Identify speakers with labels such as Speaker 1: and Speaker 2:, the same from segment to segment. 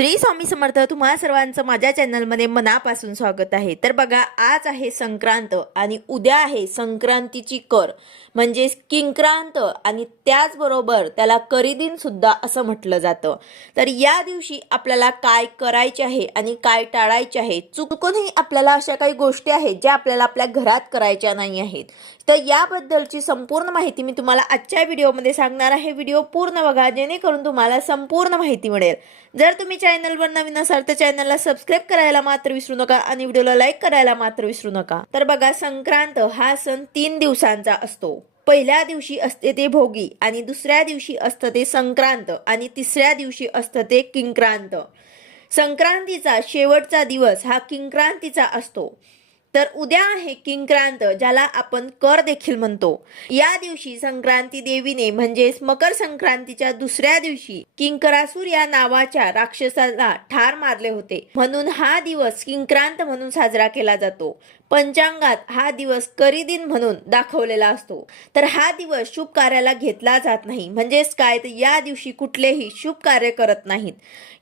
Speaker 1: श्री स्वामी समर्थ तुम्हा सर्वांचं माझ्या चॅनलमध्ये मनापासून स्वागत आहे. तर बघा आज आहे संक्रांत आणि उद्या आहे संक्रांतीची कर. म्हणजे किंक्रांत आणि त्याचबरोबर त्याला करीदिन सुद्धा असं म्हटलं जातं. तर या दिवशी आपल्याला काय करायचे आहे आणि काय टाळायचे आहे चुकूनही आपल्याला अशा काही गोष्टी आहेत ज्या आपल्याला आपल्या घरात करायच्या नाही आहेत. तर याबद्दलची संपूर्ण माहिती मी तुम्हाला आजच्या व्हिडिओमध्ये सांगणार आहे. व्हिडिओ पूर्ण बघा जेणेकरून तुम्हाला संपूर्ण माहिती मिळेल. जर तुम्ही चॅनलवर नवीन असाल तर चॅनलला सबस्क्राईब करायला मात्र विसरू नका आणि व्हिडिओला लाईक करायला मात्र विसरू नका. तर बघा संक्रांत हा सण तीन दिवसांचा असतो. पहिल्या दिवशी असते ते भोगी आणि दुसऱ्या दिवशी असतं ते संक्रांत आणि तिसऱ्या दिवशी असतं ते किंक्रांत. संक्रांतीचा शेवटचा दिवस हा किंक्रांतीचा असतो. तर उद्या आहे किंक्रांत ज्याला आपण कर देखील म्हणतो. या दिवशी संक्रांती देवीने म्हणजेच मकर संक्रांतीच्या दुसऱ्या दिवशी किंकरासूर या नावाच्या राक्षसाला ठार मारले होते. म्हणून हा दिवस किंक्रांत म्हणून साजरा केला जातो. पंचांगात हा दिवस करीदिन म्हणून दाखवलेला असतो. तर हा दिवस शुभ कार्याला घेतला जात नाही. म्हणजेच काय? तर या दिवशी कुठलेही शुभ कार्य करत नाहीत.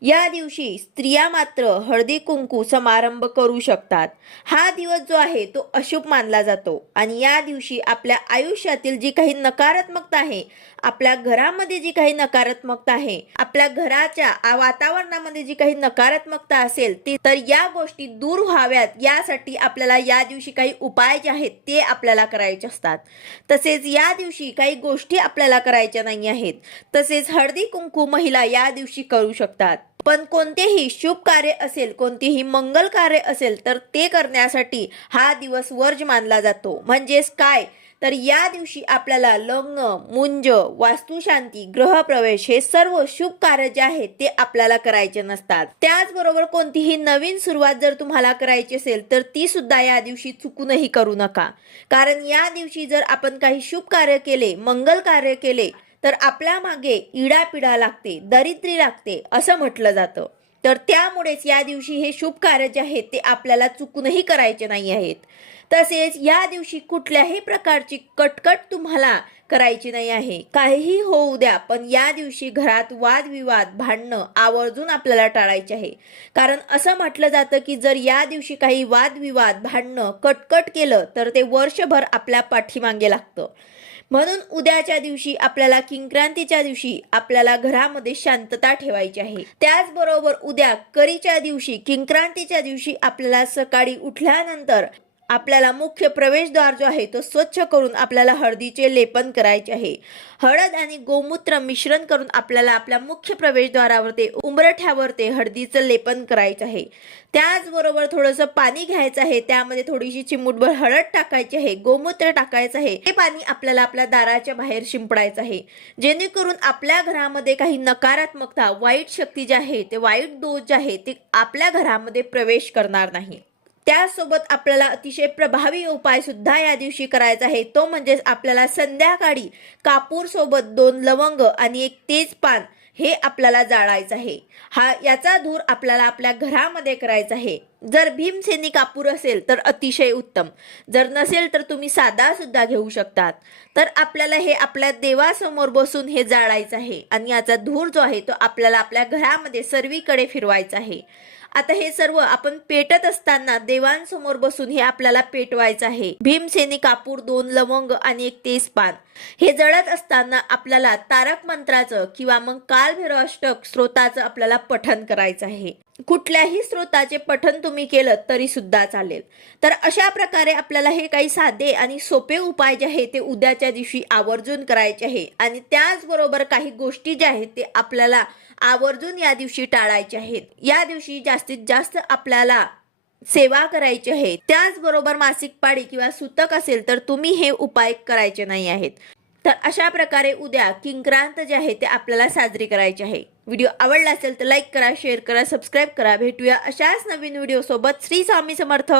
Speaker 1: या दिवशी स्त्रिया मात्र हळदी कुंकू समारंभ करू शकतात. हा दिवस जो आहे तो अशुभ मानला जातो. आणि या दिवशी आपल्या आयुष्यातील जी काही नकारात्मकता आहे आपल्या घरामध्ये जी काही नकारात्मकता आहे आपल्या घराच्या वातावरणामध्ये जी काही नकारात्मकता असेल ती तर या गोष्टी दूर व्हाव्यात. यासाठी आपल्याला या दिवशी काही उपाय जे आहेत ते आपल्याला करायचे असतात. तसेच या दिवशी काही गोष्टी आपल्याला करायच्या नाही आहेत. तसेच हळदी कुंकू महिला या दिवशी करू शकतात. पण कोणतेही शुभ कार्य असेल कोणतेही मंगल कार्य असेल तर ते करण्यासाठी हा दिवस वर्ज मानला जातो. म्हणजेच काय? तर या दिवशी आपल्याला लग्न मुंज वास्तुशांती ग्रहप्रवेश हे सर्व शुभ कार्य जे आहेत ते आपल्याला करायचे नसतात. त्याचबरोबर कोणतीही नवीन सुरुवात जर तुम्हाला करायची असेल तर ती सुद्धा या दिवशी चुकूनही करू नका. कारण या दिवशी जर आपण काही शुभ कार्य केले मंगल कार्य केले तर आपल्या मागे इडापिडा लागते दरिद्री लागते असं म्हटलं जातं. तर त्यामुळेच या दिवशी हे शुभ कार्य जे आहेत ते आपल्याला चुकूनही करायचे नाही आहेत. तसेच या दिवशी कुठल्याही प्रकारची कटकट तुम्हाला करायची नाही आहे. काहीही होऊ द्या पण या दिवशी घरात वादविवाद भांडणं आवर्जून आपल्याला टाळायचे आहे. कारण असं म्हटलं जातं की जर या दिवशी काही वादविवाद भांडणं कटकट केलं तर ते वर्षभर आपल्या पाठीमागे लागतं. म्हणून उद्याच्या दिवशी आपल्याला किंक्रांतीच्या दिवशी आपल्याला घरामध्ये शांतता ठेवायची आहे. त्याचबरोबर उद्या करीच्या दिवशी किंक्रांतीच्या दिवशी आपल्याला सकाळी उठल्यानंतर आपल्याला मुख्य प्रवेशद्वार जो आहे तो स्वच्छ करून आपल्याला हळदीचे लेपन करायचे आहे. हळद आणि गोमूत्र मिश्रण करून आपल्याला आपल्या मुख्य प्रवेशद्वारावर ते उंबरठ्यावर ते हळदीचं लेपन करायचं आहे. त्याचबरोबर थोडंसं पाणी घ्यायचं आहे. त्यामध्ये थोडीशी चिमूटभर हळद टाकायची आहे. गोमूत्र टाकायचं आहे. हे पाणी आपल्याला आपल्या दाराच्या बाहेर शिंपडायचं आहे. जेणेकरून आपल्या घरामध्ये काही नकारात्मकता वाईट शक्ती जी आहे ते वाईट दोष जे आहे ते आपल्या घरामध्ये प्रवेश करणार नाही. त्यासोबत आपल्याला अतिशय प्रभावी उपाय सुद्धा या दिवशी करायचा आहे. तो म्हणजेच आपल्याला संध्याकाळी कापूर सोबत दोन लवंग आणि एक तेज पान हे आपल्याला जाळायचं आहे. हा याचा धूर आपल्याला आपल्या घरामध्ये करायचा आहे. जर भीमसेनी कापूर असेल तर अतिशय उत्तम. जर नसेल तर तुम्ही साधा सुद्धा घेऊ शकतात. तर आपल्याला हे आपल्या देवासमोर बसून हे जाळायचं आहे. आणि याचा धूर जो आहे तो आपल्याला आपल्या घरामध्ये सर्वीकडे फिरवायचा आहे. आता हे सर्व आपण पेटत असताना देवांसमोर बसून हे आपल्याला पेटवायचं आहे. भीमसेनी कापूर दोन लवंग आणि एक तेजपान. हे जळत असताना आपल्याला तारक मंत्राचं किंवा मग कालभैरवाष्टक स्रोताचं आपल्याला पठन करायचं आहे. कुठल्याही स्रोताचे पठन तुम्ही केलं तरी सुद्धा चालेल. तर अशा प्रकारे आपल्याला हे काही साधे आणि सोपे उपाय जे आहे ते उद्याच्या दिवशी आवर्जून करायचे आहे. आणि त्याचबरोबर काही गोष्टी ज्या आहेत ते आपल्याला आवर्जून या दिवशी टाळायचे आहेत. या दिवशी जास्तीत जास्त आपल्याला सेवा करायची आहे. त्याचबरोबर मासिक पाळी किंवा सुतक असेल तर तुम्ही हे उपाय करायचे नाही आहेत. तर अशा प्रकारे उद्या किंक्रांत जे आहे ते आपल्याला साजरी करायचे आहे. व्हिडिओ आवडला असेल तर लाईक करा शेअर करा सबस्क्राईब करा. भेटूया अशाच नवीन व्हिडिओसोबत. श्री स्वामी समर्थ.